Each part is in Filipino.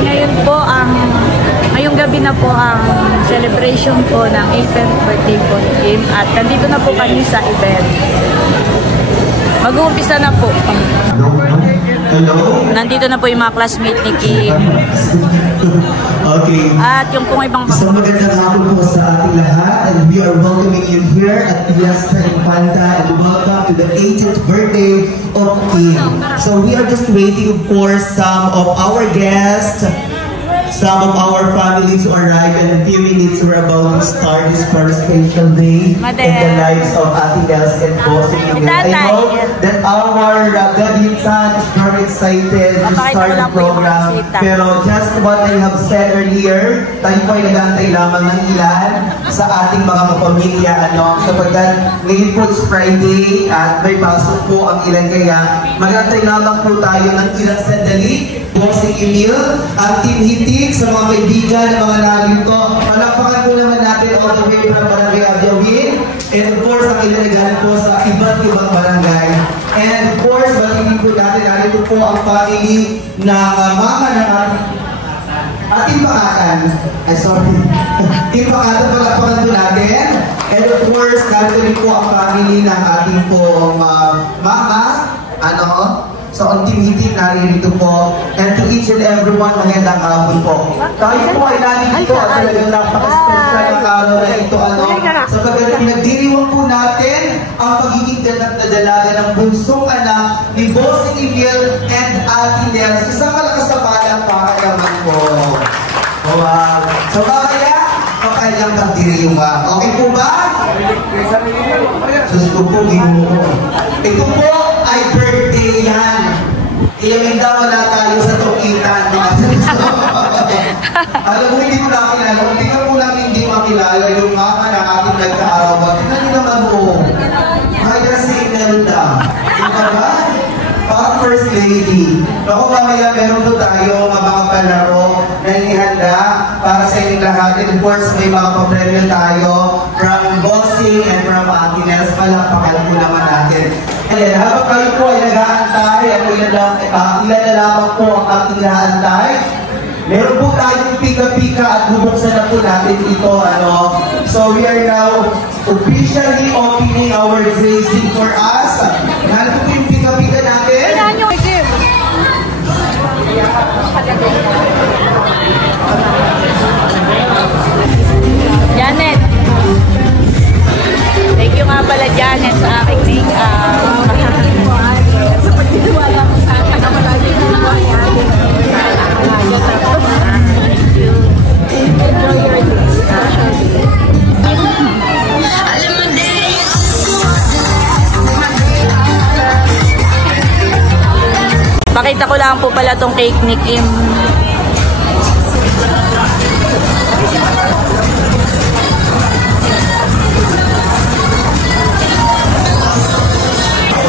ngayong gabi na po ang celebration po ng 8th birthday po ni Kim. At nandito na po kami sa event. Mag-uumpisa na po. Nandito na po yung mga classmate ni Kim. Okay. At yung pong ibang So magandang hapon po sa ating lahat, and we are welcoming you here at Fiesta Infanta, and welcome to the 80th birthday of Kim. So we are just waiting for some of our guests, some of our families to arrive, and in a few minutes we're about to start this very special day in the lives of Ate Els and Bossing Emil. I know that our Daddy San is very excited to start the program, pero just what I have said earlier, tayo po ay nag-aantay lamang ng ilan sa ating mga kapamilya, sapagkat ngayon po is Friday at may pasok po ang ilan, kaya mag-aantay lamang po tayo ng ilang sandali. Bossing Emil, ang Team Hitik, sa mga kaibigan, mga narito, palakpakan po naman natin all the way from Barangay Abiawin, and of course, ang ilalagahan po sa iba't ibang barangay. And of course, batiin po natin, narito po ang family ng mama ng ating pakatan. Ay, sorry. Team pakatan, palakpakan po natin. And of course, narito rin po ang family ng ating po mama, So, ang Team Hitik naririto po, and to each and everyone, magandang hapon po. Tayo po ay nandito at talagang napaka-special ng araw na ito, sapagkat pinagdiriwang po natin ang pagiging ganap na dalaga ng bunsong anak ni Bossing Emil and Ate Els. Isang malakas na palakpakan naman po. Wow. So, pakayang pagdiriwang. Okay po ba? Susto po, ginuho. Ito po ay birthday yan. Iyamin daw wala tayo sa tukitan. Alam mo, hindi ko nakilala. Kung tingnan mo lang hindi makilala yung mama na ating nagkaarawan. Tingnan niyo naman mo. Kaya si Imelda. Diba ba? Parang First Lady. Naku, mamaya meron po tayo mga palaro na inihanda para sa inyong lahat. And of course, may mga papremyo tayo from Bossing and from Ate Els. Palakpakan po naman natin. Ayan, habang kayo po ay nag-aantay, ilan na lamang po ang ating nag-aantay. Meron po tayong pika-pika at bubuksan na po natin ito. So we are now officially opening our grazing for us. Nahanap po yung pika-pika natin. Janet. Thank you nga pala, Janet, sa aking make-up. Sa pagtitiwala mo sa akin na malagi na mo yan. Thank you. Enjoy your day. Pakita ko lang po pala tong cake ni Kim.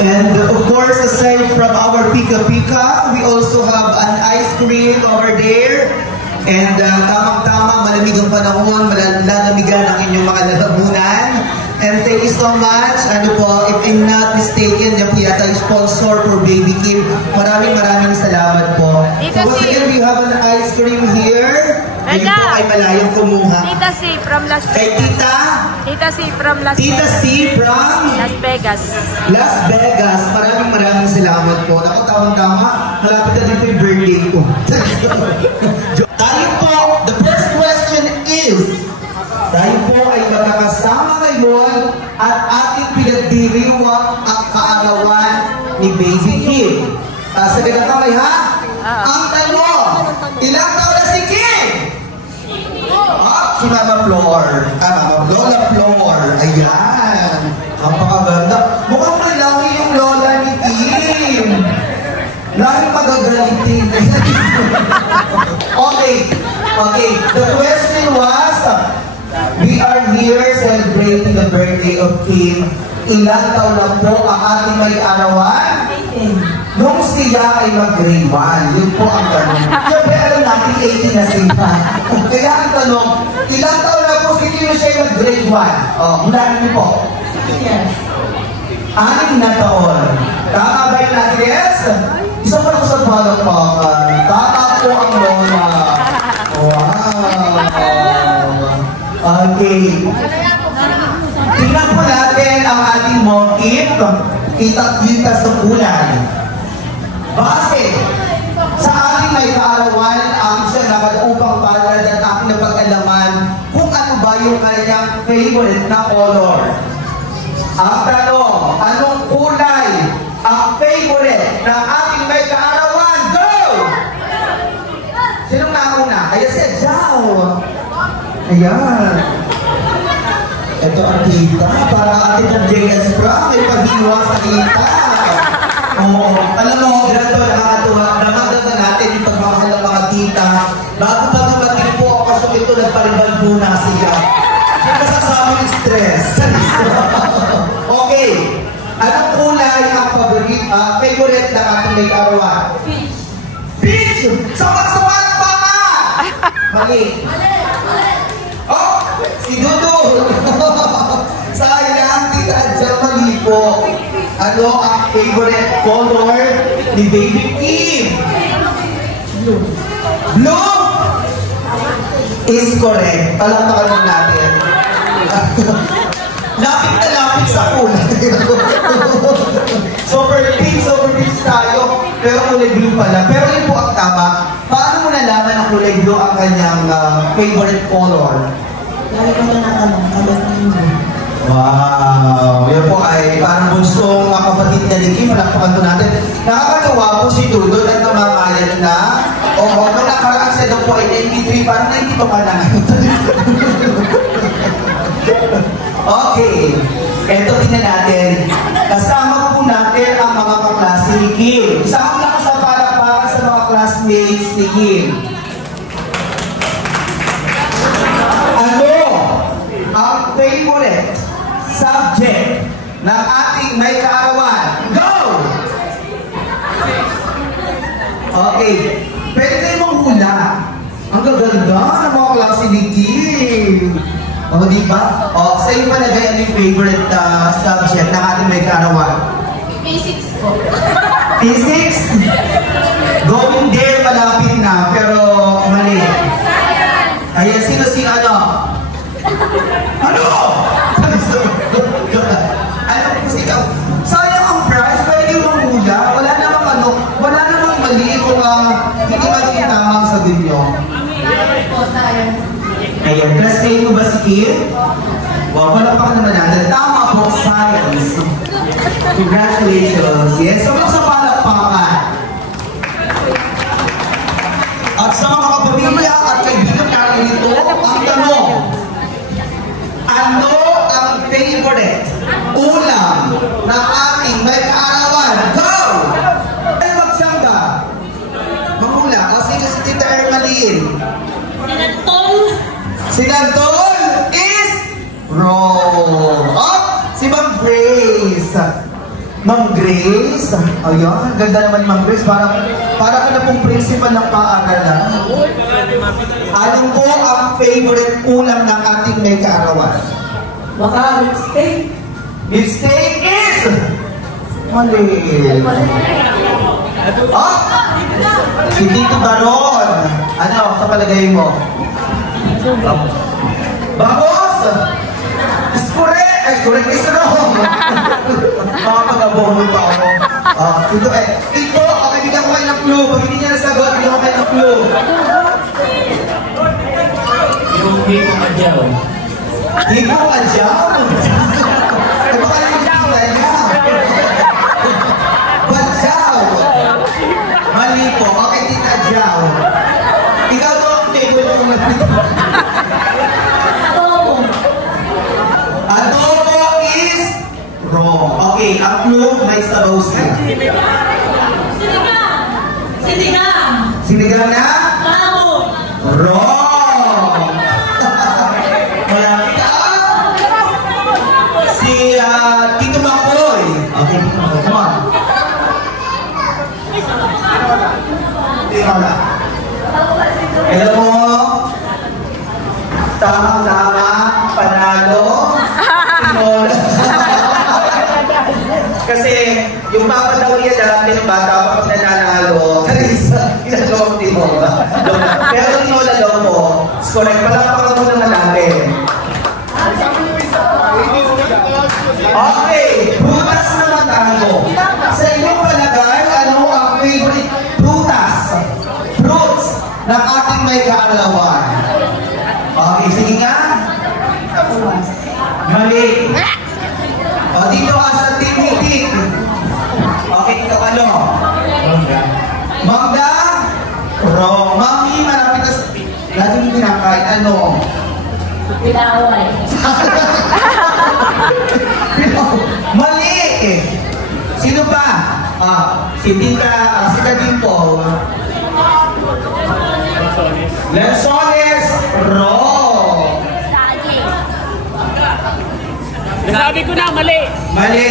And of course, aside from our pika-pika, we also have an ice cream over there. And tamang-tama, malamig ang panahon, malalamigan ang inyong mga lalamunan. And thank you so much. If I'm not mistaken, yan po yata yung sponsor for Baby Kim. Maraming salamat po. So once again, we have an ice cream here. Ngayon po ay malayang kumuha. Tita C from Las Vegas. Kay Tita? Tita C from Las Vegas. Tita C from? Las Vegas. Las Vegas. Maraming salamat po. Naku, tama-tama. Malapit na dito yung birthday ko. Tayo po, the first question is, tayo po ay magkakasama ngayon at ating pinagdiriwang ang kaarawan ni Baby Kim. Sa ganang kamay, ha? Ang tanong, ilang taon na si Kim? Si Mama Flor. Mama Lola Flor. Ayan. Ang pakaganda. Mukhang malaki yung lola ni Kim. Lagi magagalitin. Okay. The question was, we are here celebrating the birthday of Kim. Ilang taon na po ang ating may arawan? 18. Nung siya ay mag-grade 1. Yun po ang tanong. Siyempre alam natin 18 na siya. Kaya ang tanong, ilang taon na po si Kim siya ay mag-grade 1? Mula niyo po. Yes. 6 na taon. Tama ba yun natin? Yes? Isa pa ako sa balot po. Tama po ang lola. kita-kita sa kulay. Base sa ating may kaarawan, aking siya nakadaupang palad at aking napag-alaman kung ano ba yung kanyang favorite na color. Ang tanong, anong kulay ang favorite ng ating may kaarawan? Go! Sinong nauna? Ayan siya, Jao. Ayan. Ito ang kita. Para ating ang JS Pro, may paghiwa sa kita. Oo. Alam mo, ganito nakakatuwa. Namagdala natin yung pagmamahal ng mga tita. Bago pa dumating po ako, kaso ito nagparibal muna siya. Yung masasabi ng stress. Okay. Anong kulay ang favorite ng ating may kaarawan? Peach. Peach! Sapat-sapat pa nga! Mali. Oh! Si Dudu! Sayang, tita Adjel, mali po. Ano ang favorite color ni Baby Kim? Blue. Blue is correct. Palakpakan lang natin. Lapit na lapit sa kulay. Super peach tayo. Pero kulay blue pala. Pero yun po ang tama. Paano mo nalaman ang kulay blue ang kanyang favorite color? Wow! Yan po ay parang bunso mga kapatid na Ricky. Malakpakan po natin. Nakakatawa po si Dudon at namamayan na. O nung nakaraan siya daw po ay 93. Parang 92 ka na. Okay. Eto tingnan natin. Kasama po natin ang mga kaklase ni Kim. Isama lang sa palakpakan sa mga classmates ni Kim. Ang favorite subject ng ating may kaarawan. Go! Okay. Pwede kayo manghula. Ang gaganda ng mga klase ni Kim. O, diba? O, sa iyo palagay ang yung favorite subject ng ating may kaarawan? Physics po. Physics? Going there, malapit na. Pero, mali. Ayan, sino ano? Ano? Ano po ikaw? Sayang ang prize, pwede yung manghula. Wala namang mali kung hindi magiging tamang sa video. Ayan, classmate mo ba si Kim? Wow, wala pa ka naman natin. Tama po, science. Congratulations. Yes, so sa palakpakan. At sa mga kapamilya at kaibigan natin ito, ang tanong, ano ang favorite ulam na ating may kaarawan? Go! Ay, magsangga. Manghula. O, sino si Tita Ermalyn? Sinantol. Sinantol is wrong. Oh, si Ma'am Grace. Ma'am Grace? Ayan, ganda naman Ma'am Grace. Para ka na pong principal ng paaralan. Ano po ang favorite ulam ng ating may kaarawan? Baka steak. Beef steak is... Mali. Oh! Si Tito Baron. Ano, sa palagay mo? Bangos! Iskure! Ay, correct is wrong. Makapag-abono pa ako. Ito Tito, bigyan ko kayo ng clue. Pag hindi niya nasagot, bigyan ko kayo ng clue. Yung hipong adyaw. Hipong adyaw? Ano kayo yung tila niya? Badyaw! Mali po. Okay, Tita Adyaw. Ikaw to ang table yung nagpito. Adobo. Adobo is wrong. Okay, ang clue may sabaw siya. Sinigang. Sinigang. Sinigang na? Babo. Wrong! Malapit si Tito Makoy. Okay, Tito Makoy. Come on. Tinola. Hello mo. Tamang-tama. Panalo. Tinola. Kasi yung papa daw niya dati ng bata pag nananalo. Ginagawang Tinola. Pero Tinola daw po. Correct. Palakpakan mo naman natin. Okay. Butas naman tayo. ating may kaalawan. Okay, sige nga. Mali. O, dito ka sa tinitik. Okay, dito ano? Mangga. Wrong. Mami, malapit na sa... Lagi mo kinakain. Ano? Pilaway. Mali! Sino pa? Si Dimple. Lensones. Wrong. Sabi ko na, mali. Mali.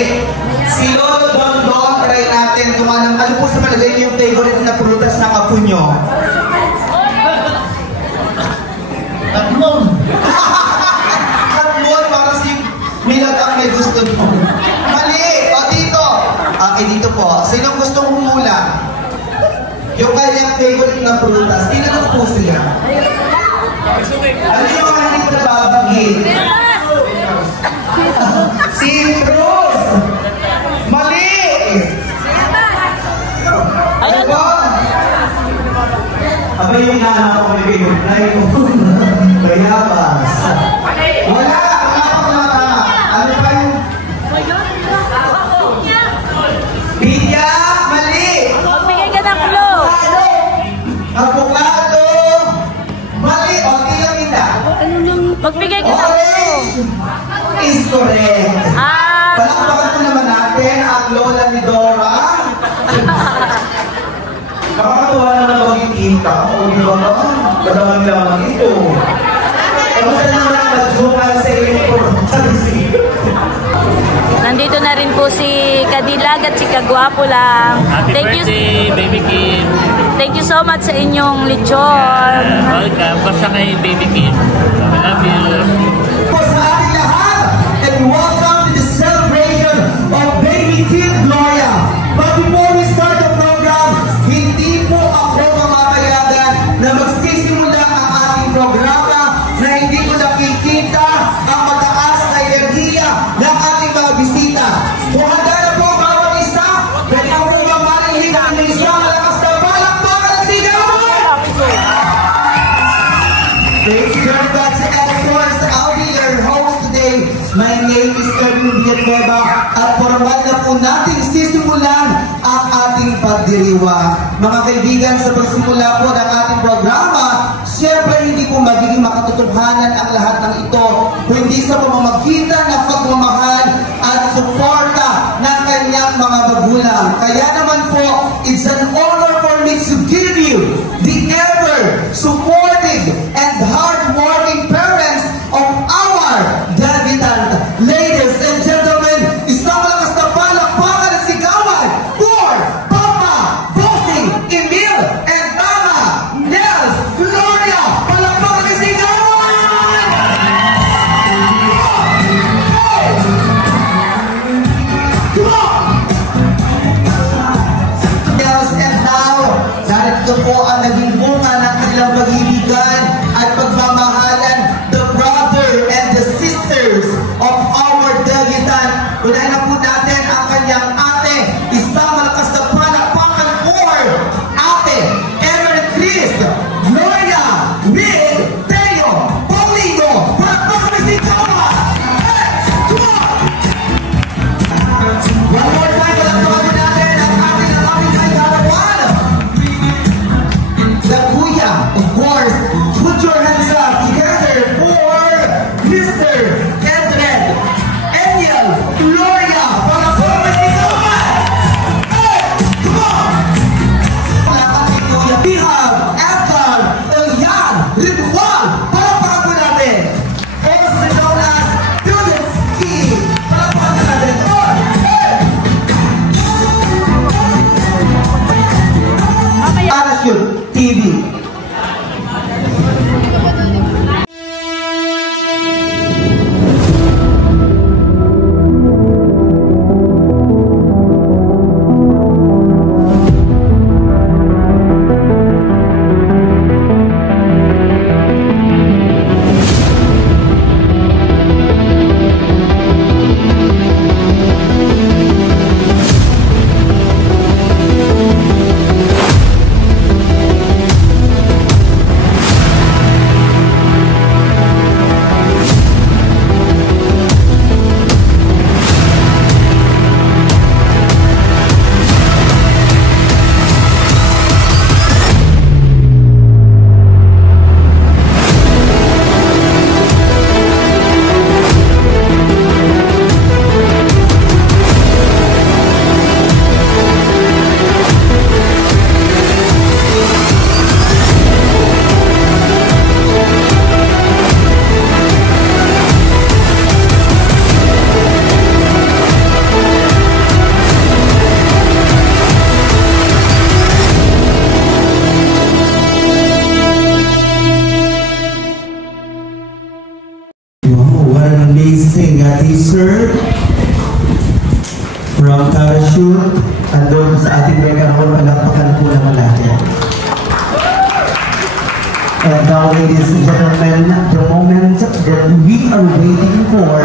Si Lolo Dondon, try natin tumanang. Ano po sa palagay niyo yung favorite na prutas ng apo nyo? Tatlong. Tatlong, para si Milat ang may gusto nyo. Mali. O dito. Okay, dito po. Sinong gustong humula? Yung kanyang favorite na prutas. Tinanong po sila. Ano yung mga hindi ko nababanggit? Citrus! Mali! Ano ba? Aba yung hinahanap ko may pinunay ko. Bayabas. Wala! Ano pa yung... Pinya! Mali! Magbigay ka ng clue. Avocado! Mali! O, tilamina. Magbigay ka ng clue. Orange! Is correct. Palakpakan po naman natin ang lola ni Dora. Nakakatuwa naman magkikita. O di ba ba? Kadamang lamang ito. Kamusta naman ang magjukan sa electronic? Nandito na rin po si Kadilag at si Kagwapo lang. Happy birthday, Baby Kim. Thank you so much sa inyong lechon. Welcome. Basta kay Baby Kim. I love you. Po sa ating lahat, and welcome to the celebration of Baby Kim Gloria. But before we start the program, hindi po ako mamapayagan na magsisimula ang ating programa na hindi ko nakikita ang mataas na enerhiya ng ating mga bisita. Kung handa na po ang bawat isa, pwede po ba manilhin ang isang malakas na palakpakan at sigawan? Thank you very much, and of course, I'll be your host today. My name is Erwin Villanueva at formal na po natin sisimulan ang ating pagdiriwang. Mga kaibigan, sa pagsimula po ng ating programa, siyempre hindi po magiging makatotohanan ang lahat ng ito, kundi sa pamamagitan ng pagmamahal at suporta ng kanyang mga magulang. Kaya naman po, it's an honor for me to give you the ever-supportive and hard-working parents of our debutant. Ladies and gentlemen, isang malakas na palakpakan at sigawan for Papa Bossing Emil and Mama Nels Gloria. Palakpakan at sigawan! Come on! Yes, and now, narito po ang naging bunga ng kanilang pag-ibigan at pagmamahalan, the brother and the sisters of our debutant. Unahin na po natin ang kanyang ate. Isang malakas na palakpakan for Ate Emery Chris Gloria with Teo Paulino. Palakpakan si Tama! Come on! One more time, palakpakan po natin ang ating may karawan. The Kuya, of course, put your hands up together for Mr. Edred Eniel Gloria. Para po naman! Hey! Come on! Palakpakan si Kuya. We have Edgar Elian Ritual. Palakpakan po natin. Also known as Students Key. Palakpakan po natin. Hey! Parachute TV. amazing teaser from Parachute. Andun sa ating microphone, palakpakan po naman natin. And now, ladies and gentlemen, the moment that we are waiting for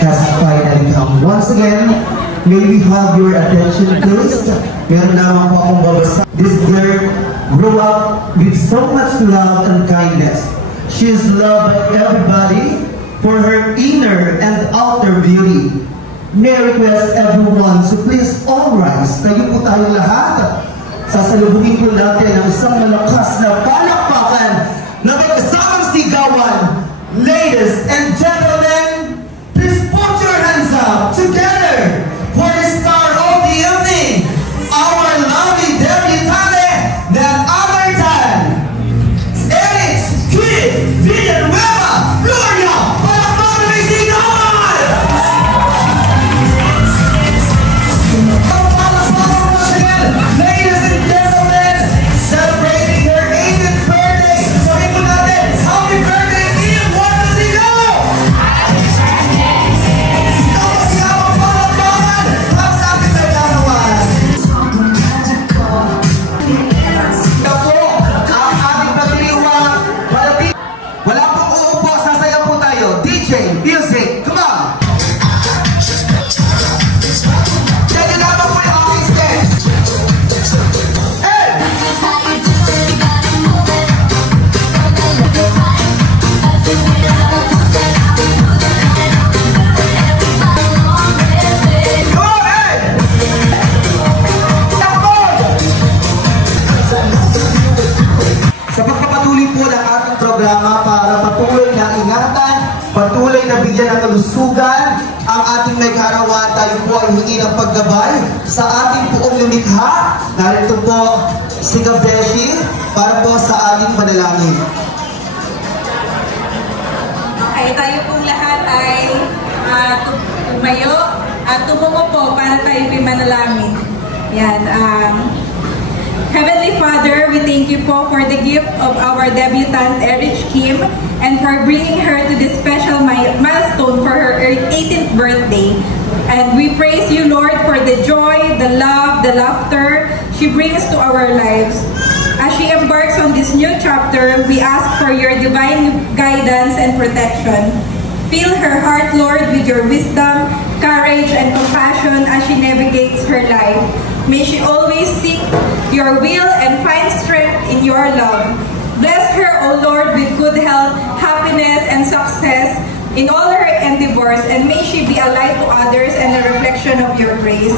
has finally come. Once again, may we have your attention, please. Meron lamang po akong babasa. This girl grew up with so much love and kindness. She is loved by everybody for her inner and outer beauty. May I request everyone to please all rise. Tayo po tayo lahat. Sasalubungin po natin ang isang malakas na palakpakan na may kasamang sigawan. Ladies and gentlemen, please put your hands up together for the star of the evening, our lovely debutante, none other than Erich Kim Villanueva Gloria. Palakpakan na may sigawan! Ladies and gentlemen, celebrating her 80th birthday. Sabi po natin, happy birthday, Kim! What does he know? Wala pong uupo, sasayaw po tayo. DJ, music, come on! Dali lamang po yung aking stage. Hey! Come on, hey! Takbon! Sa pagpapatuloy po ng ating programa para patuloy na ingatan, patuloy na bigyan ng kalusugan ang ating may kaarawan, tayo po ay hingi ng paggabay sa ating buong lumikha. Narito po si Gabeshi para po sa ating panalangin. Okay, tayo pong lahat ay tumayo at tumungo po para tayo manalangin. Yan. Heavenly Father, we thank you po for the gift of our debutante Erich Kim and for bringing her to this special milestone for her 18th birthday. And we praise you, Lord, for the joy, the love, the laughter she brings to our lives. As she embarks on this new chapter, we ask for your divine guidance and protection. Fill her heart, Lord, with your wisdom, courage, and compassion as she navigates her life. May she always seek your will and find strength in your love. Bless her, O Lord, with good health, happiness, and success in all her endeavors, and may she be a light to others and a reflection of your grace.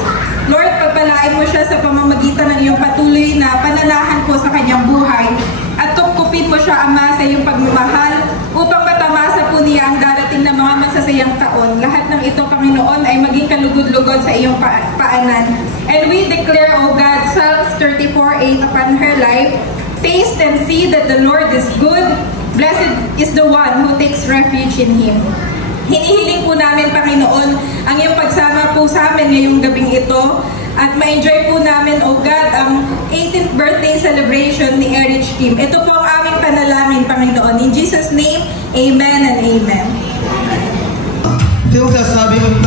Lord, pagpalain mo siya sa pamamagitan ng iyong patuloy na pananahan po sa kanyang buhay at kupkupin mo siya, Ama, sa iyong pagmamahal upang matamasa po niya ang darating na mga masasayang taon. Lahat ng ito, Panginoon, ay maging kalugod-lugod sa iyong paanan. And we declare, O God, Psalms 34:8 upon her life, taste and see that the Lord is good. Blessed is the one who takes refuge in Him. Hinihiling po namin, Panginoon, ang iyong pagsama po sa amin ngayong gabing ito at ma-enjoy po namin, O God, ang 18th birthday celebration ni Erich Kim. Ito po ang aming panalangin, Panginoon. In Jesus' name, Amen and Amen. Yung sasabi mong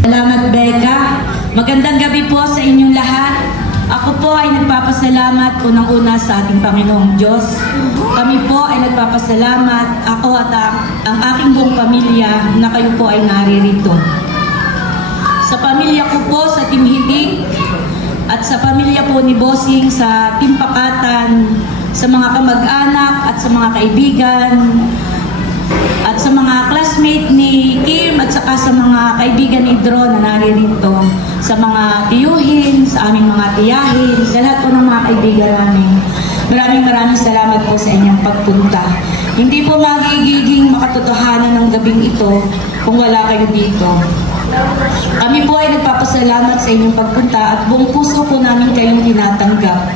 Salamat, Becca. Magandang gabi po sa inyong lahat. Ako po ay nagpapasalamat unang-una sa ating Panginoong Diyos. Kami po ay nagpapasalamat, ako at ang aking buong pamilya, na kayo po ay naririto. Sa pamilya ko po sa Team Hilig at sa pamilya po ni Bossing sa Team Pakatan, sa mga kamag-anak at sa mga kaibigan, at sa mga classmate ni Kim at saka sa mga kaibigan ni Dro na naririto, sa mga tiyuhin, sa aming mga tiyahin, sa lahat po ng mga kaibigan namin. Maraming salamat po sa inyong pagpunta. Hindi po magiging makatotohanan ng gabing ito kung wala kayo dito. Kami po ay nagpapasalamat sa inyong pagpunta at buong puso po namin kayong tinatanggap.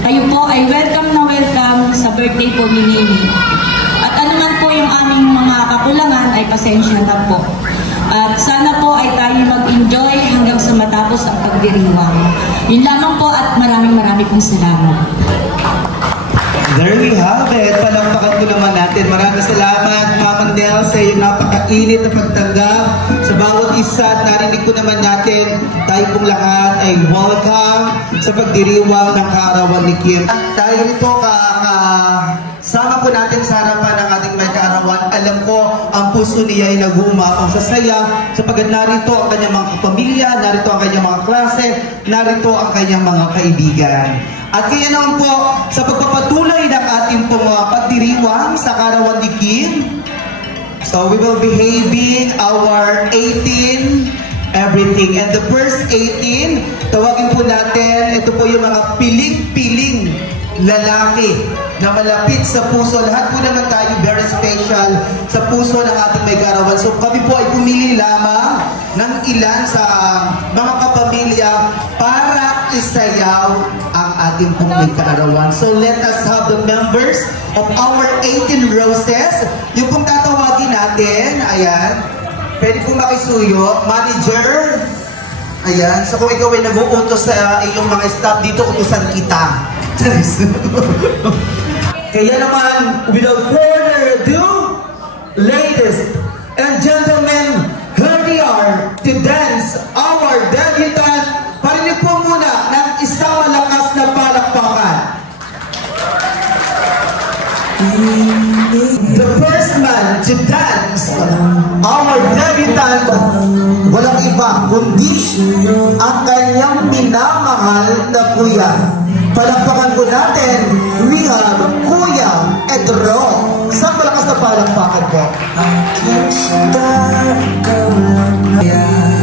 Kayo po ay welcome na welcome sa birthday po ni Nini. At anuman po yung aming mga kakulangan ay pasensya na po. At sana po ay tayo mag-enjoy hanggang sa matapos ang pagdiriwang. Yun lamang po at maraming pong salamat. There we have it. Palakpakan po naman natin. Maraming salamat, Ma'am Nel, sa iyong napakainit na pagtanggap sa bawat isa. At narinig po naman natin, tayo pong lahat ay welcome sa pagdiriwang ng kaarawan ni Kim. At tayo rito sama po natin sa harapan ng ating may kaarawan. Alam ko, ang puso niya ay nag-uumapang sa saya sapagkat narito ang kanyang mga kapamilya, narito ang kanyang mga klase, narito ang kanyang mga kaibigan. At kaya naman po, sa pagpapatuloy ng ating pong pagdiriwang sa kaarawan ni Kim, so we will be having our 18 everything. And the first 18, tawagin po natin, ito po yung mga piling-piling lalaki na malapit sa puso. Lahat po naman tayo very special sa puso ng ating may kaarawan. So kami po ay pumili lamang ng ilan sa mga kapamilya para isayaw ang ating pong may kaarawan. So let us have the members of our 18 roses. Yung pong tatawagin natin, ayan, pwede pong makisuyo, manager, ayan. So kung ikaw ay nag-uutos sa iyong mga staff dito, utusan kita. Kaya naman, without further ado, ladies and gentlemen, here we are to dance our debutante. Parinig po muna ng isang malakas na palakpakan. The first man to dance our debutante, walang iba kundi ang kanyang minamahal na kuya. Palakpakan po natin, we have Kuya Edro. Isang malakas na palakpakan po.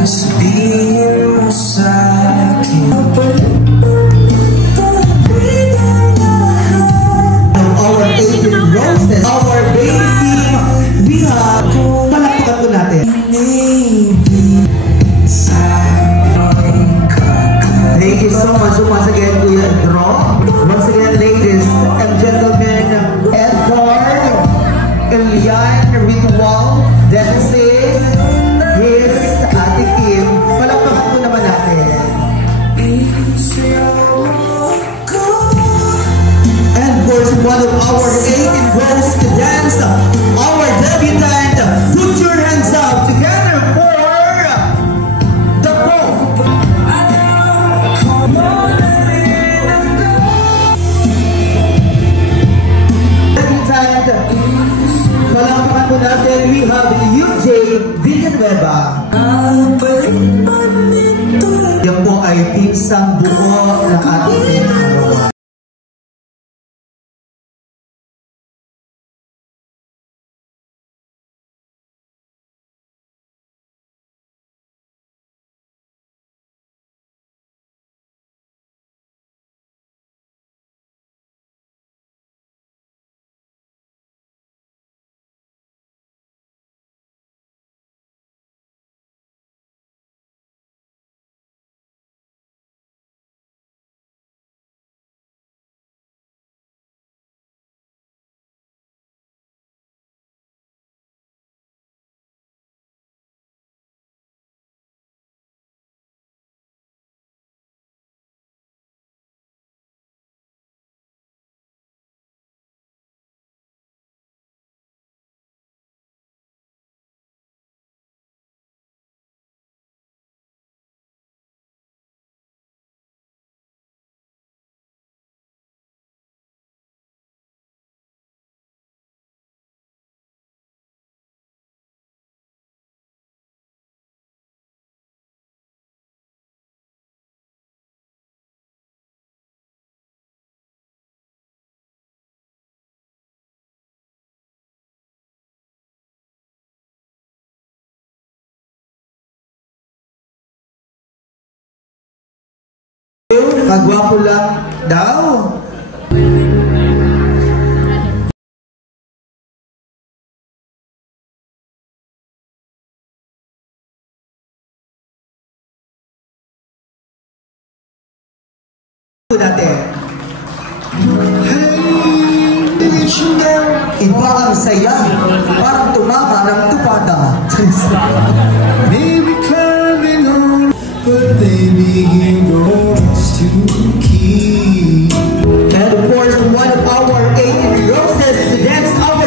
Sabihin mo sa akin our 18 roses, our baby, we have palakpakan po natin. Thank you so much once again, Kuya Edro. Once again, ladies and gentlemen, Edward, Elian, Ritual, Denise, his Ate Kim. Palakpakan po naman natin. And of course, one of our 18 girls to dance, our debutante. Put your hands up together for the Pope. Palakpakan po natin, we have UJ Villanueva. Yan po ay tinsang buo ng ating kaarawan. Kagwapo lang daw. Natin. Iba ang saya, parang tumama ng tupada. Maybe climbing on, but baby you know it's too key. And of course, one of our 18 roses to dance out.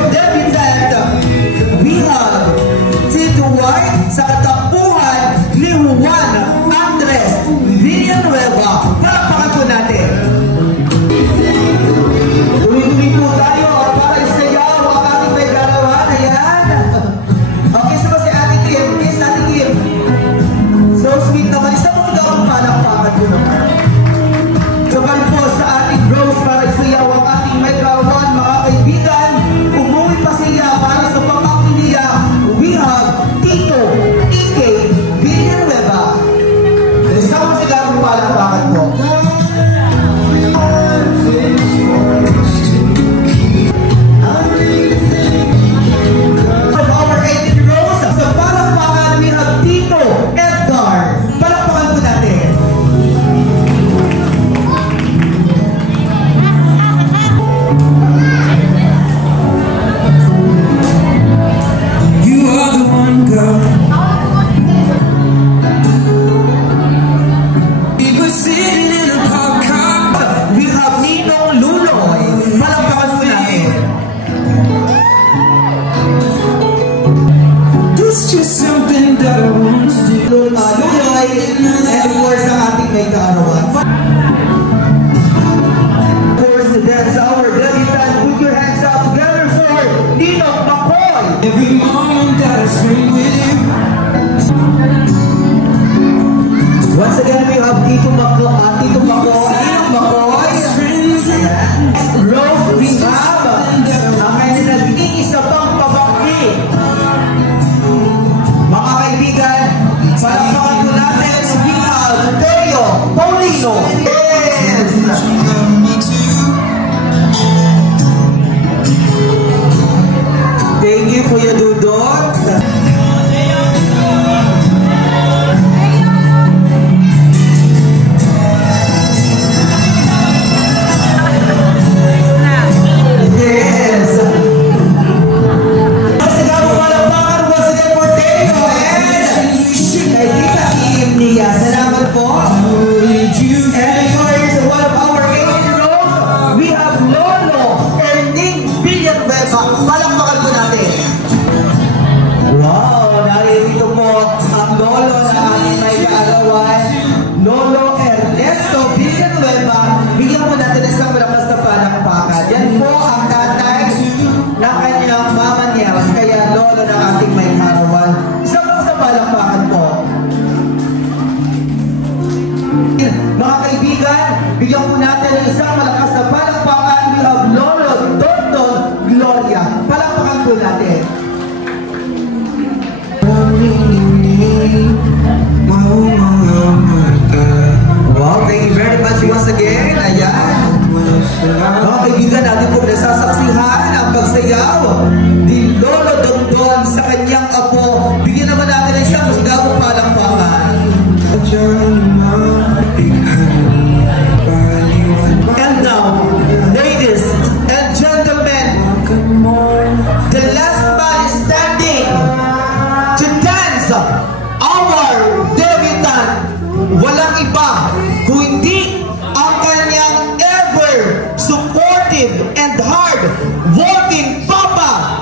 may kaarawan. Of course, that's our debutante. Put your hands up together for Ninong Makoy. Every moment that I spend with you. Once again, we have Tito Makoy, Ninong Makoy, Rose Rehab, ang kanyang naging isa pang pabakti. Mga kaibigan, palakpakan po natin si Teo Paulino. Yes! Thank you, Kuya Dudot. Mga kaibigan, bigyan po natin ng isang malakas na palakpakan. We have Lolo Tonton Gloria. Palakpakan po natin. Wow, thank you very much once again. Ayan. Mga kaibigan, natin po nasasaksihan ang pagsayaw ni Lolo Tonton sa kanyang apo. Bigyan naman natin ng isang masigabong palakpakan. And now, ladies and gentlemen, the last man standing to dance our debutante, walang iba kung hindi ang kanyang ever supportive and hard working papa.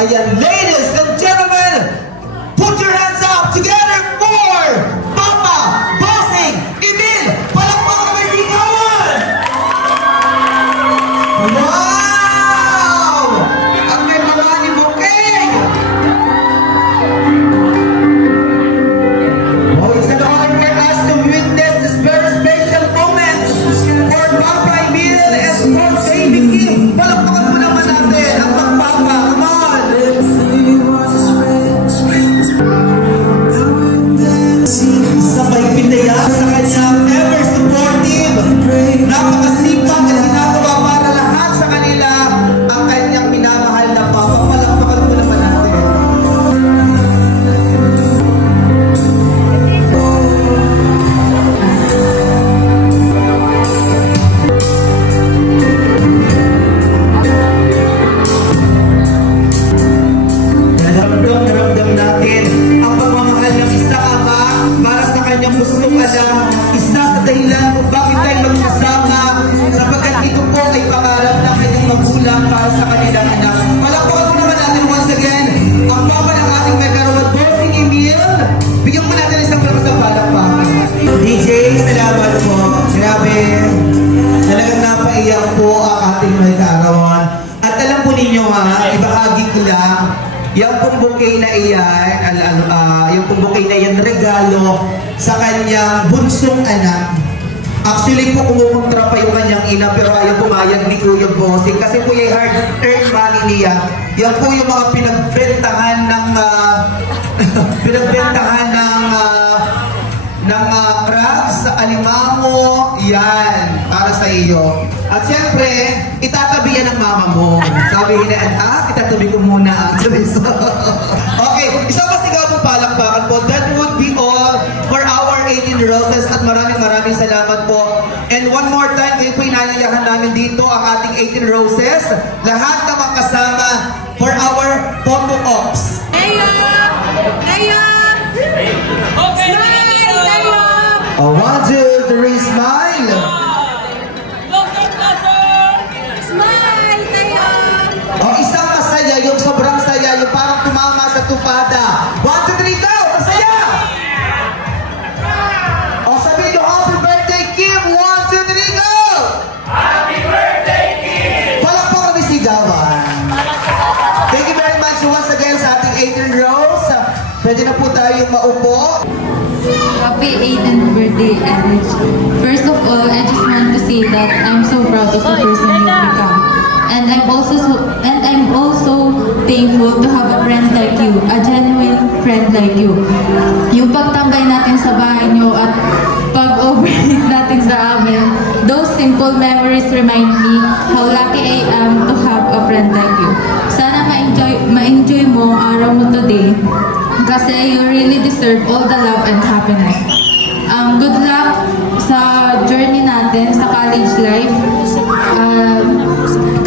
Ayan, ladies and gentlemen, put your hands up together for Papa Bossing Emil. Palakpakan naman yung ikawan. Wow! Ang may mga ni Bukeng. Oh, it's an honor for us to witness this very special moment for Papa Emil and for Baby Kim. Palakpakan po naman natin ang pagpapa. Come on! Sabay pinaya sa kanyang ever supportive, napakasipag at ginagawa para lahat sa kanila ang kanyang minamahal na papa. Palakpakan po naman natin. Naramdam natin ang pagmamahal ng isang ama para sa kanyang gustong anak. Isa sa dahilan kung bakit tayo magsasama, sapagkat ito po ay pangarap ng kanyang magulang para sa kanilang anak. Palakpakan po naman natin once again ang papa ng ating may karawat, Bossing Emil. Bigyan po natin isang malakas na palakpakan. DJ, salamat po. Grabe. Talagang napaiyak po ang ating may kaarawan. At alam po ninyo ibahagi ko lang, yung pong bouquet na iyan, yung pong bouquet na iyan, regalo sa kanyang bunsong anak. Actually po, kumukontra pa yung kanyang ina, pero ayaw pumayag ni Kuya Bossing. Kasi po yung hard-earned money niya. Yan po yung mga pinagbentahan ng crabs, alimango, yan, para sa iyo. At siyempre, itatabi yan ng mama mo. Sabi niya, itatabi ko muna. Okay, isang pasigaw po palakpakan po. That would be all for our 18 roses at maraming salamat po. And one more time, kayo po inanyayahan namin dito ang ating 18 roses. Lahat na makasama for our photo ops. Oh, 1, 2, 3, smile! Smile, Tayo! Oh, isang masaya, yung sobrang saya, yung parang tumama sa tupada. 1, 2, 3, go! Masaya! Oh, sabihin nyo, happy birthday! 18 rows. Pwede na po tayong maupo. Happy 18th birthday, Erich. First of all, I just want to say that I'm so proud of the person you've become. And I'm also thankful to have a friend like you, a genuine friend like you. Yung pagtambay natin sa bahay nyo at pag-overnight natin sa amin, those simple memories remind me how lucky I am to have a friend like you. Sana ma-enjoy mo ang araw mo today kasi you really deserve all the love and happiness. Good luck sa journey natin sa college life.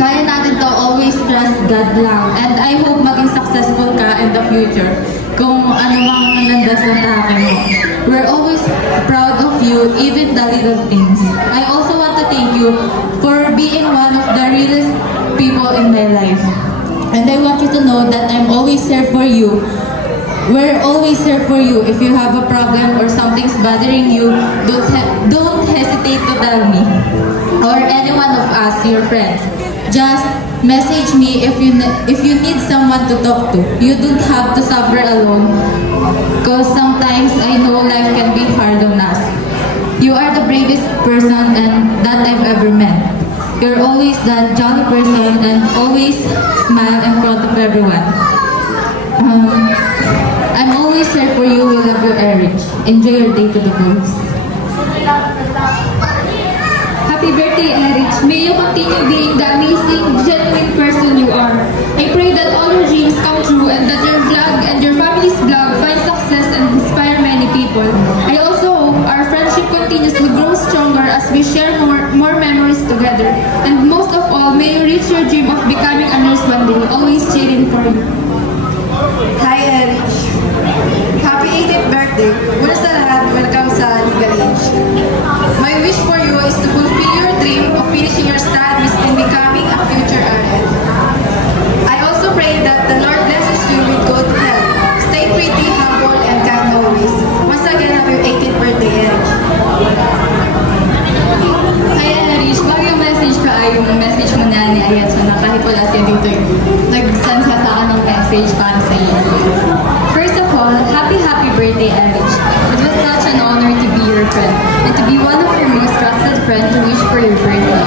Kaya natin to, always trust God lang. And I hope maging successful ka in the future kung ano mang landas ng tahakin mo. We're always proud of you, even the little things. I also want to thank you for being one of the realest people in my life. And I want you to know that I'm always here for you. We're always here for you. If you have a problem or something's bothering you, don't hesitate to tell me or any one of us, your friends. Just message me if you need someone to talk to. You don't have to suffer alone because sometimes I know life can be hard on us. You are the bravest person that I've ever met. You're always that jolly person and always smile in front of everyone. I'm always here for you. We love you, Erich. Enjoy your day to the fullest. Happy birthday, Erich. May you continue being the amazing, genuine person you are. I pray that all your dreams come true and that your vlog and your family's vlog find success and inspire many people. I also hope our friendship continues to grow stronger as we share more memories together. And most of all, may you reach your dream of becoming a nurse one day. Always cheering for you. Hi, Erich. Happy 18th birthday. Una sa lahat, welcome sa Legal Age. My wish for you is to fulfill your dream of finishing your studies and becoming a future RN. I also pray that the Lord blesses you with good health. Stay pretty, humble, and kind always. Once again, happy 18th birthday, Erich. Hi, Erich. Bago yung message ko ay yung message mo na ni Ayat. So, kahit wala siya dito, nag-send siya sa akin ng message para sa iyo. First of all, happy birthday, Erich. It was such an honor to be your friend and to be one of your most trusted friends to wish for your birthday.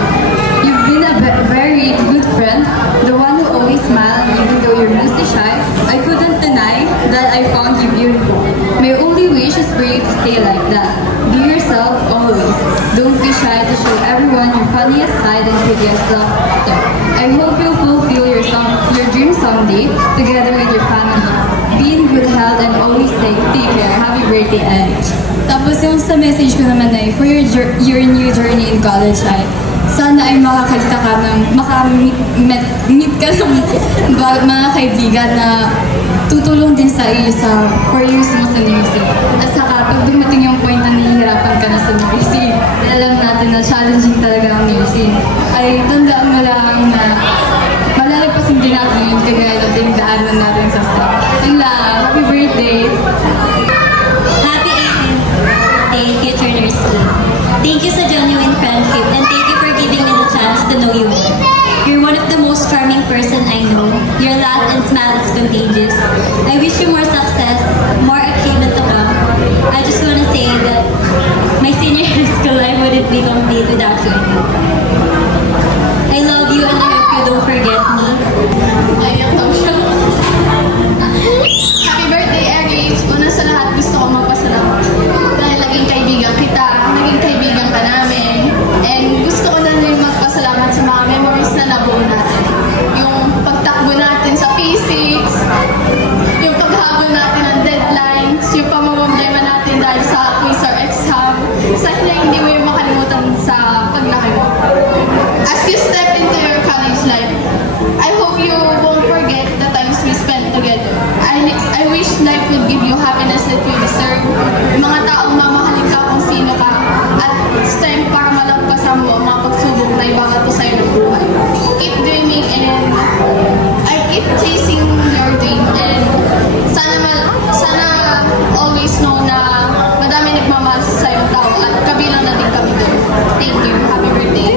You've been a very good friend, the one who always smiled even though you're mostly shy. I couldn't deny that I found you beautiful. My only wish is for you to stay like that. Be yourself always. Don't be shy to show everyone your funniest side and prettiest laughter. I hope you'll fulfill your dream someday together with your family. Be in good health and always take care. Happy birthday, Erich. Tapos yung sa message ko naman ay for your new journey in college life. Sana ay makakita ka ng meet ka ng mga kaibigan na tutulong din sa iyo sa 4 years mo sa nursing. At saka pag dumating yung point na nahihirapan ka na sa nursing, alam natin na challenging talaga ang nursing, ay tandaan mo lang na malalagpasin din natin yung kagaya natin daanan natin sa staff. Yun lang, happy birthday! Happy 18th birthday, future nurse team. Thank you sa genuine friendship and thank you for giving me the chance to know you. You're one of the most charming person I know. Your laugh and smile is contagious. I wish you more success, more achievement to come. I just want to say that my senior high school life wouldn't be complete without you. I love you and I hope you don't forget me. Happy birthday, Erich! Una sa lahat, gusto ko magpasalamat. Dahil naging kaibigan kita, naging kaibigan ka namin. And gusto ko na rin magpasalamat sa mga memories na nabuo natin. Yung pagtakbo natin sa P6, yung paghabol natin ng deadlines, yung pamamblema natin dahil sa quiz or exam. Sana hindi mo yung makalimutan sa paglaki mo. As you step into your college life, I hope you won't forget the times we spent together. I wish life would give you happiness that you deserve. Mga taong mamahalin ka kung sino ka. At strength para malagpasan mo ang mga pagsubok na ibagat ko sa'yo ng buhay. Keep dreaming and I keep chasing your dream. And sana always know na madami nagmamahal sa sa'yo tao at kabilang na din kami doon. Thank you. Happy birthday.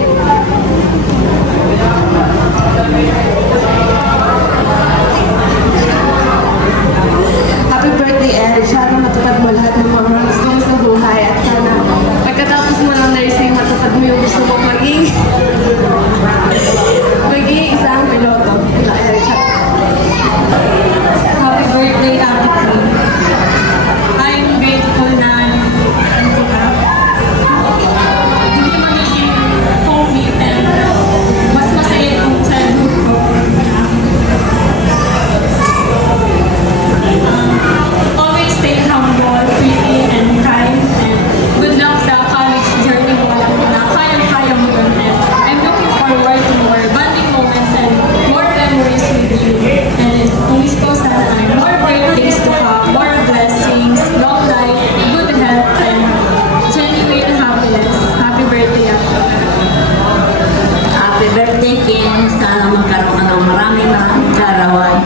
garawan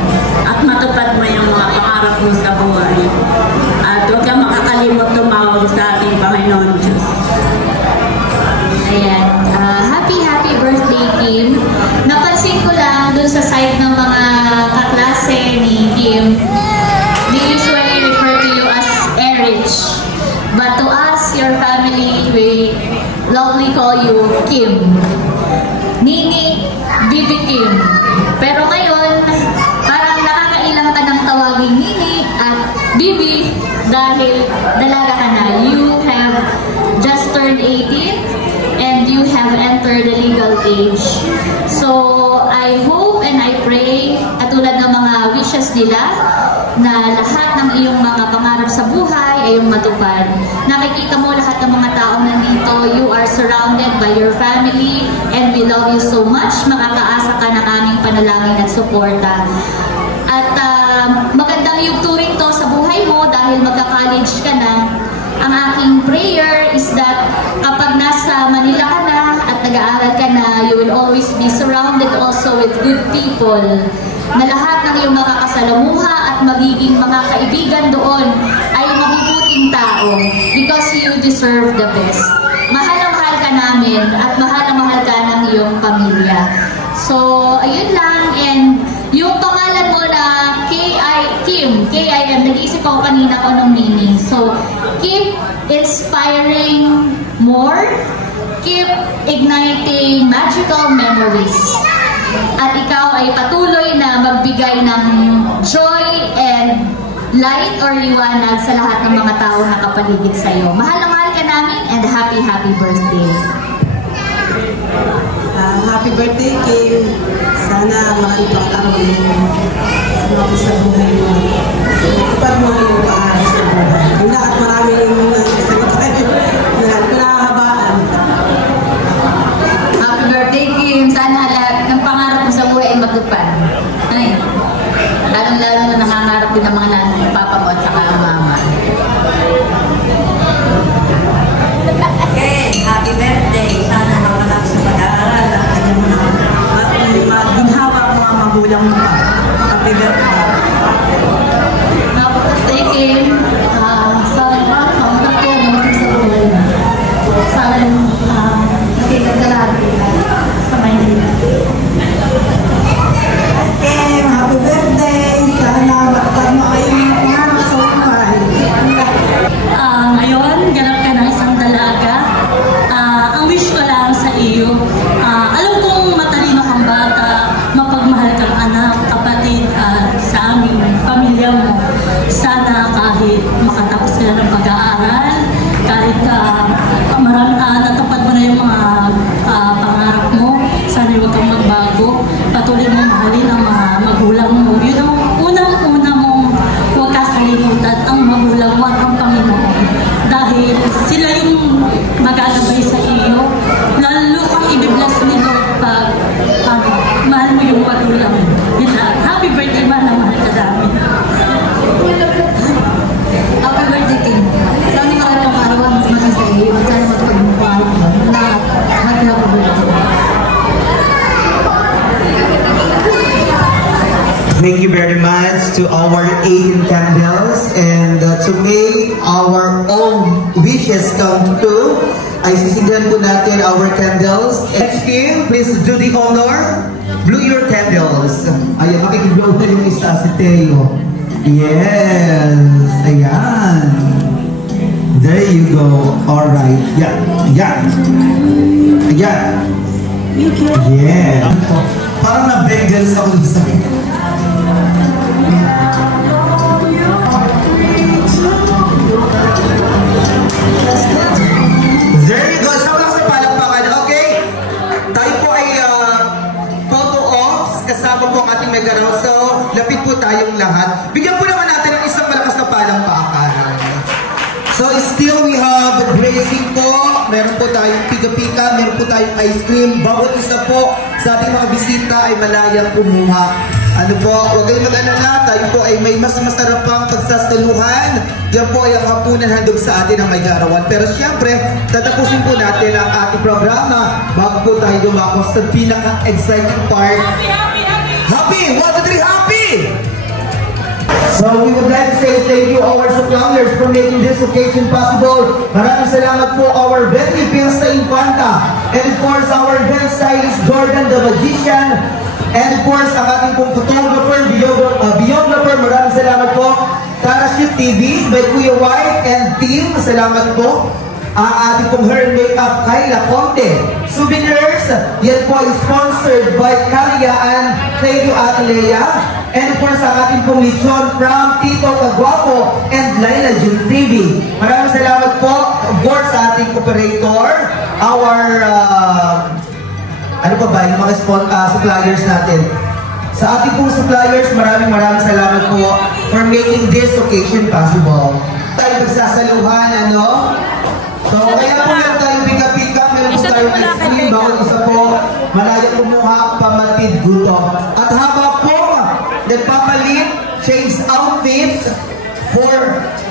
at matupad mo yung mga pangarap mo sa buhay. At huwag kang makakalimot tumawag sa ating Panginoon Diyos. Ayan. Happy birthday, Kim. Napansin ko lang dun sa site ng mga kaklase ni Kim, they usually refer to you as Erich. But to us, your family, we lovely call you Kim. Nini, Bibi Kim. Pero ngayon, parang nakakailang ka ng tawagin Nini at Bibi dahil dalaga ka na. You have just turned 18 and you have entered the legal age. So, I hope and I pray, katulad ng mga wishes nila, na lahat ng iyong mga pangarap sa buhay ay iyong matupad. Nakikita mo lahat ng mga taong nandito, you are surrounded by your family and we love you so much. Makakaasa ka ng aming panalangin at suporta. At magandang yugturing to sa buhay mo dahil magka-college ka na. Ang aking prayer is that kapag nasa Manila ka na at nag-aaral ka na, you will always be surrounded also with good people. Na lahat ng iyong makakasalamuha at magiging mga kaibigan doon ay mabubuting tao because you deserve the best. Mahal na mahal ka namin at mahal na mahal ka ng iyong pamilya. So, ayun lang. And yung pangalan mo na Kim, K-I-M, nag-iisip ako kanina kung anong meaning. So, keep inspiring more, keep igniting magical memories. At ikaw ay patuloy na magbigay ng joy and light or liwanag sa lahat ng mga tao na kapaligid sa iyo. Mahal na mahal ka namin and happy birthday. Happy birthday, Kim. Sana makipag-aral mo sa buhay mo. Ipag mo yung paaral sa buhay. Yung lahat marami yung nagsasalita na pinahabaan. Happy birthday, Kim. Sana lahat ng pangarap mo sa buhay ay matupad. Ay, lalong-lalo na nangangarap din ang mga nanay, papa mo at saka ang mama. Okay, happy birthday. Sana mawalak sa pag-aaral at kanya mo na maginhawa mo ang magulang mo. Happy birthday. Happy birthday, Kim. Sana mamatap ko naman sa buhay na. Sana nakikita ka lagi sa Maynila. Kim, happy birthday. Sana matapad mo kayo mga pangarap sa buhay. Ngayon, ganap ka ng isang dalaga. Ang wish ko lang sa iyo, alam kong matalino kang bata, mapagmahal kang anak, kapatid, sa aming pamilya mo. Sana kahit makatapos sila ng pag-aaral, kahit marami natapad mo na yung mga pangarap mo, sana huwag kang magbago. Patuloy mo mahalin ang mga magulang mo. Yun ang unang-una mong huwag kakalimutan, ang magulang mo at ang Panginoon. Dahil sila yung magagabay sa iyo, lalo kang i-bless ni Lord pag mahal mo yung magulang. Yun lang. Happy birthday, mahal na mahal ka namin. Happy birthday, Kim. Sana ka rin pang-arawan mas maging sa iyo. Sana matupagmukhaan mo. Happy birthday. Thank you very much to our 18 candles, and to make our own wishes come true, ay sisindihan po natin our candles. HQ, please do the honor. Blow your candles. Ayan, makikiblow na yung isa si Teo. Yes, ayan. There you go. Alright. Yeah. Yeah. Yeah. Yeah. Parang na-bagels ako sa akin. There you go. Sama lang sa palakpakan. Okay? Tayo po ay photo ops. Kasama po ang ating mega round. So, lapit po tayong lahat. Bigyan po naman natin ng isang malakas na palakpakan. So, still we have blazing po. Meron po tayong pika-pika. Meron po tayong ice cream. Bawat isa po sa ating mga bisita ay malayang kumuha. Ano po, huwag kayong mag-alala, tayo po ay may mas masarap pang pagsasaluhan. Yan po ay ang hapunan handog sa atin ng may garawan. Pero siyempre, tatapusin po natin ang ating programa bago po tayo dumako sa pinaka-exciting part. Happy! 1, 2, 3, happy! So we would like to say thank you our suppliers for making this occasion possible. Maraming salamat po our venue Fiesta Infanta. And of course our event stylist Jordan the Magician. And of course ang ating pong photographer, videographer. Maraming salamat po. Tarashoot TV by Kuya White and team. Salamat po. Ang ating pong hair and makeup kay Laconte. Souvenirs, yan po ay sponsored by Kalia and thank you Ate Lea. And of course, ang ating pong lechon from Tito Kagwapo and Laila Jun TV. Maraming salamat po, of course, sa ating operator, our, ano pa ba, yung mga suppliers natin. Sa ating pong suppliers, maraming salamat po for making this occasion possible. Tayo magsasaluhan, ano? So, kaya po meron tayong pika-pika, meron po tayong ice cream, bawat isa po, malayang kumuha, pamatid gutom. At habang po, nagpapalit, change outfit for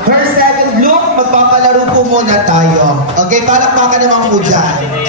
her second look, magpapalaro po muna tayo. Okay, palakpakan naman po dyan.